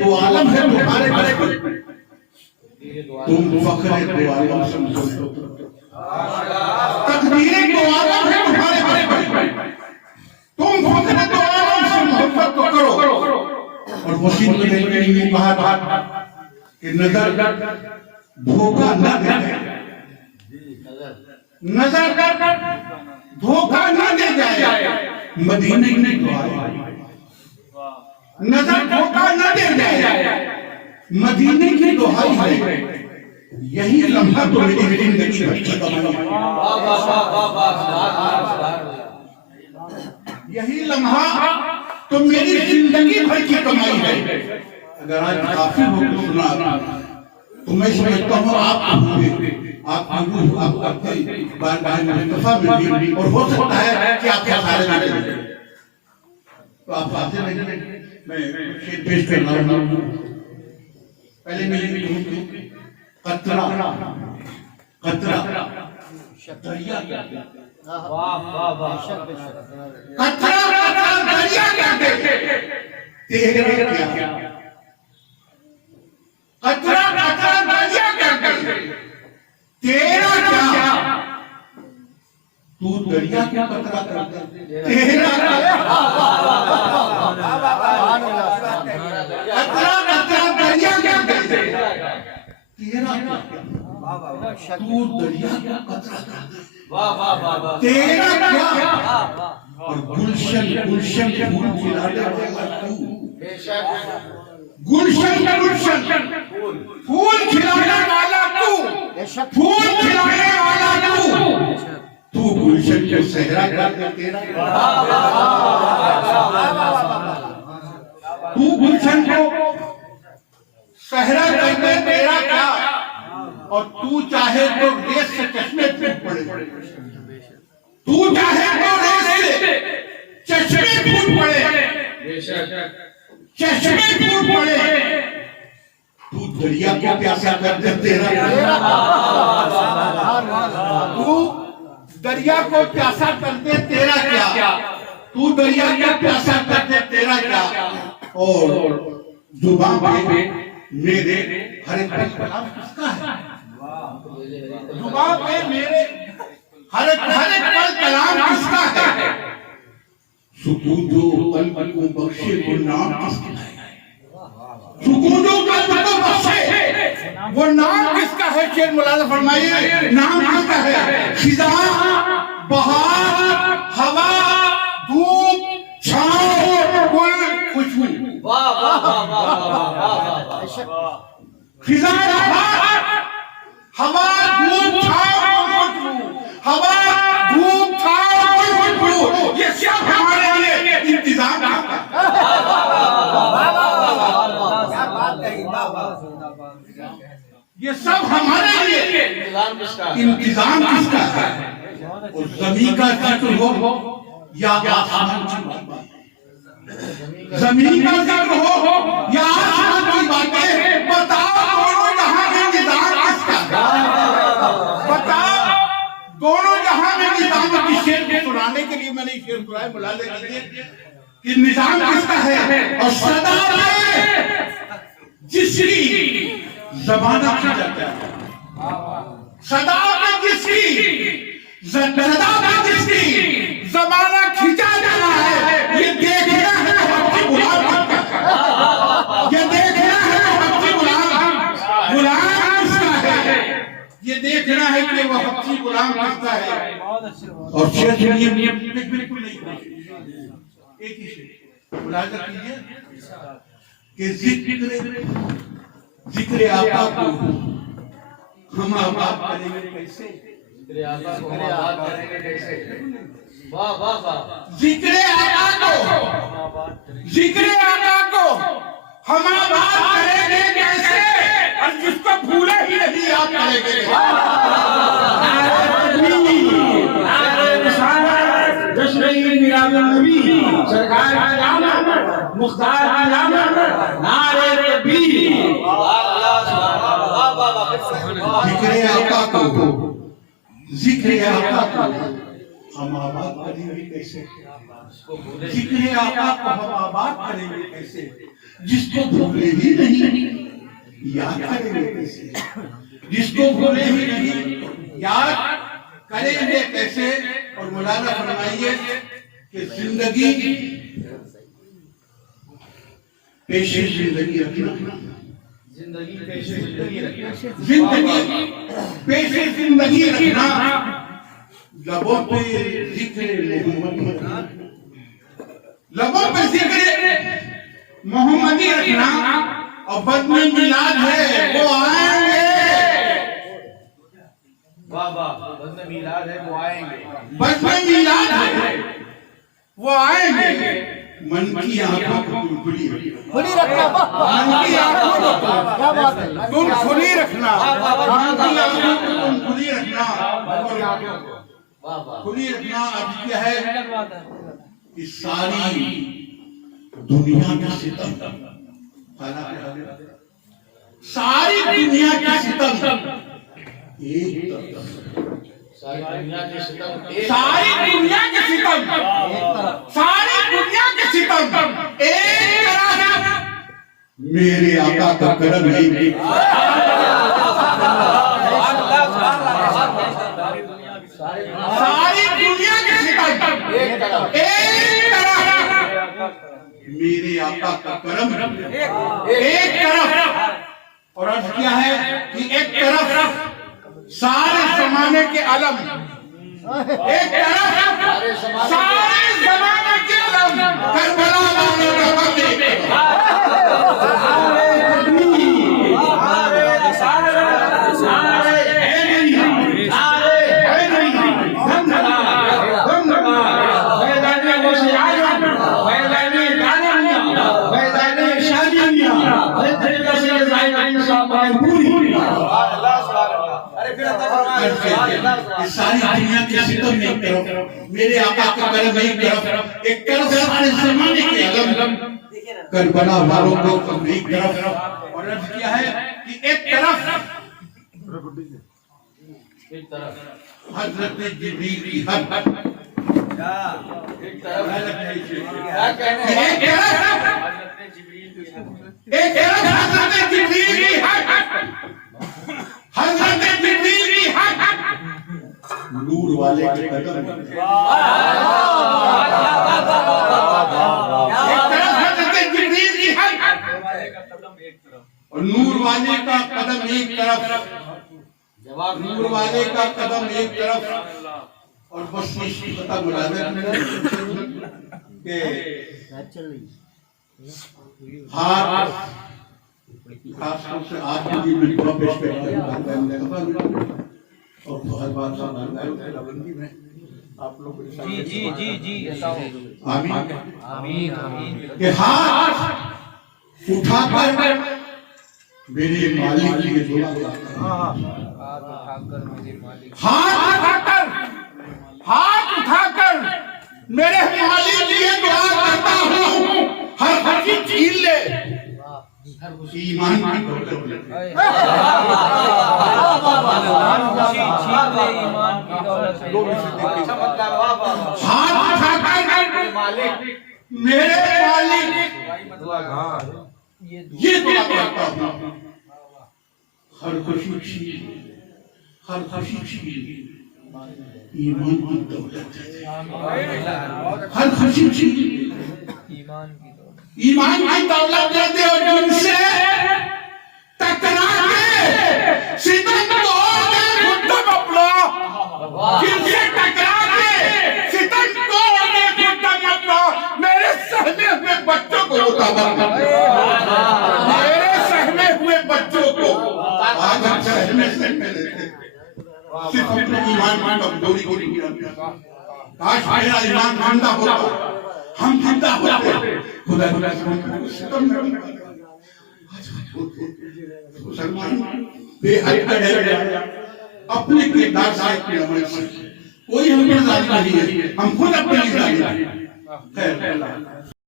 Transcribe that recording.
तो आलम है तुम्हारे घर, तुम फख्र दो आलम समझो। तकदीरें दो आलम है तुम्हारे घर, तुम फख्र दो आलम से मोहब्बत तो करो। और मसीह ने कहा कि नजर धोखा न दे, नजर धोखा न दे जाए, मदीने की दुआ, नजर धोखा न दे जाए, मदीने की दुहाई है। यही लम्हा तो मेरी जिंदगी भर की कमाई है, यही लम्हा तो मेरी जिंदगी भर की कमाई है। अगर आज काफी लोग सुना तो मैं समझता हूँ आप आपके बारगाह मुस्तफा में भी, और हो सकता है कि आपके सारे नाते में, तो आप आते नहीं, मैं शेर पेश कर रहा हूँ। पहले मैं ये कहूँ, कतरा कतरा दरिया, कतरा दरिया कहते, तेरा क्या, कतरा दरिया कहते, तेरा क्या, तू दरिया क्या कतरा करता, तेरा क्या, कतरा दरिया क्या कहते, तेरा क्या, तू दरिया क्या कतरा करता, तेरा क्या, और गुलशन गुलशन फूल खिलाने वाला तू, गुलशन फूल खिलाने वाला तू, फूल खिलाने वाला तू गुलशन के सहरा कर, तेरा तू गुलशन को सहरा करके तेरा क्या, और तू चाहे तो रेत से चश्मे फूट पड़े, तू चाहे तो रेत से चश्मे फूट पड़े, चश्मे फूट पड़े, तू दरिया को प्यासा कर दे, तेरा तू दरिया को प्यासा कर दे, तेरा क्या, तू दरिया को प्यासा कर दे, तेरा क्या। और जुबान पे मेरे हर एक कलाम किसका है, जुबान पे मेरे हर एक पल कलाम किसका है, सुकून जो कल्ब को बख्शे वो नाम किसका है, सुकून जो कल्ब को बख्शे वो नाम किसका है। शेर मुलाज़ा फरमाइए, नाम किसका है। खिज़ां, बहार, हवा, धूप, छाँव, गुल, खुशबू, खिज़ां, बहार, हवा, धूप, छाँव, खुशबू, हवा, धूप, छाँव, खुशबू, ये सब हमारे लिए इंतजाम है। ये सब हमारे लिए इंतजाम किसका है। और ज़मीन का जिक्र हो या आसमान की बातें, ज़मीन का जिक्र हो या आसमान की बातें, बताओ दोनों जहां में निजाम किसका है, बताओ दोनों जहां में निजाम की। शेर को सुनाने के लिए मैंने शेर सुनाया, मुलाज़ा कीजिए कि निजाम किसका है। और सदा जिसकी ज़माना खिंच जाता है, सदा में जिसकी ज़माना खिंचा जाना है, ये देखना है आपकी गुलाम, ये देखना है आपकी गुलाम किसका है, ये देखना है कि वो आपकी गुलाम किसका है। और शेर सुनिए, बिल्कुल नहीं, एक ही शेर मुलाज़ा कीजिए कि जिक्र आका को हम आबाद करेंगे कैसे, जिक्र आका को हम आबाद करेंगे कैसे, वाह वाह वाह, जिक्र आका को हम आबाद करेंगे कैसे, और जिसको भूले ही नहीं याद करेंगे। सरकार मुख्तार नारे तकबीर, जिक्र आका को हम आबाद करेंगे कैसे, जिक्र आका को हम आबाद करेंगे कैसे, जिसको भूले ही नहीं याद करेंगे कैसे, जिसको भूले ही नहीं याद करेंगे कैसे। और मौलाना फरमाइए कि जिंदगी पेशे जिंदगी रखना, जिंदगी पेशे जिंदगी रखना, जिंदगी पेशे जिंदगी रखना, लबों पे जिक्र मोहम्मद, लबों पे जिक्र मोहम्मदी रखना। और बदमे मिलाद है वो आएंगे, वाह वाह, बदमे मिलाद है वो आएंगे, बदमे मिलाद है वो आएंगे। मन की आंखों को तुम खुली रखना, मन की आंखों को क्या बात है, तुम खुली रखना, मन की आंखों को तुम खुली रखना, वाह वाह, खुली रखना। अर्ज क्या है कि सारी दुनिया का सितम, सारी दुनिया की सितम एक तरफ, सारी दुनिया के सितम सारी दुनिया के सितम, सारी दुनिया के सितम एक तरफ, मेरे आका का करम नहीं। सारी दुनिया के सितम एक तरफ, मेरे आका का करम एक तरफ। और अर्थ क्या है कि एक तरफ सारे जमाने के अलम, एक तरफ सारे जमाने के अलम, करबला वालों का सारी दुनिया के सितम एक तरफ, मेरे आका का करम एक तरफ, एक तरफ सारे जमाने के अलम, करबला वालों को एक तरफ। और अर्थ क्या है कि एक तरफ हजरत जिब्रील की हक, एक तरफ क्या कहने हैं, एक तरफ हजरत जिब्रील की हक, हजरत जिब्रील की हक, नूर वाले के कदम, एक तरफ हजरत जिब्रील की हक और नूर वाले का कदम एक तरफ, नूर वाले का कदम एक तरफ। और बस इसकी पता मुलाजम के हाथ खासतौर से आज के दिन में बहुत पेश करता हूं और तो हर बात में आप लोग जी आमीन आमीन आमीन, के हाथ उठाकर मेरे मालिक की दुआ करता हूं, हाथ उठाकर मेरे मालिक की दुआ करता हूं। हर चीज छीन ले, ईमान की दौलत, हाथ उठाकर मेरे मालिक ये दुआ करता हूं। हर खुशी छीन, हर खुशी छीन, ईमान की दौलत है, हर खुशी छीन, ईमान की दौलत देते हो। जिनसे टकरा के सितम तोड़ दे खुद अपना, जिनसे टकरा के सितम तोड़ दे खुद अपना, मेरे सहमे हुए बच्चों को मेरे सहमे हुए बच्चों को आज हम सहमे लेते, सिर्फ अपने ईमान की कमजोरी को नहीं रखता। काश मेरा ईमान जिंदा होता, हम जिंदा होते, खुदा मुसलमान बेहद अपने किरदार से, अपने अमल से कोई हम पर जालिम नहीं है, हम खुद अपने लिए जालिम हैं। खैर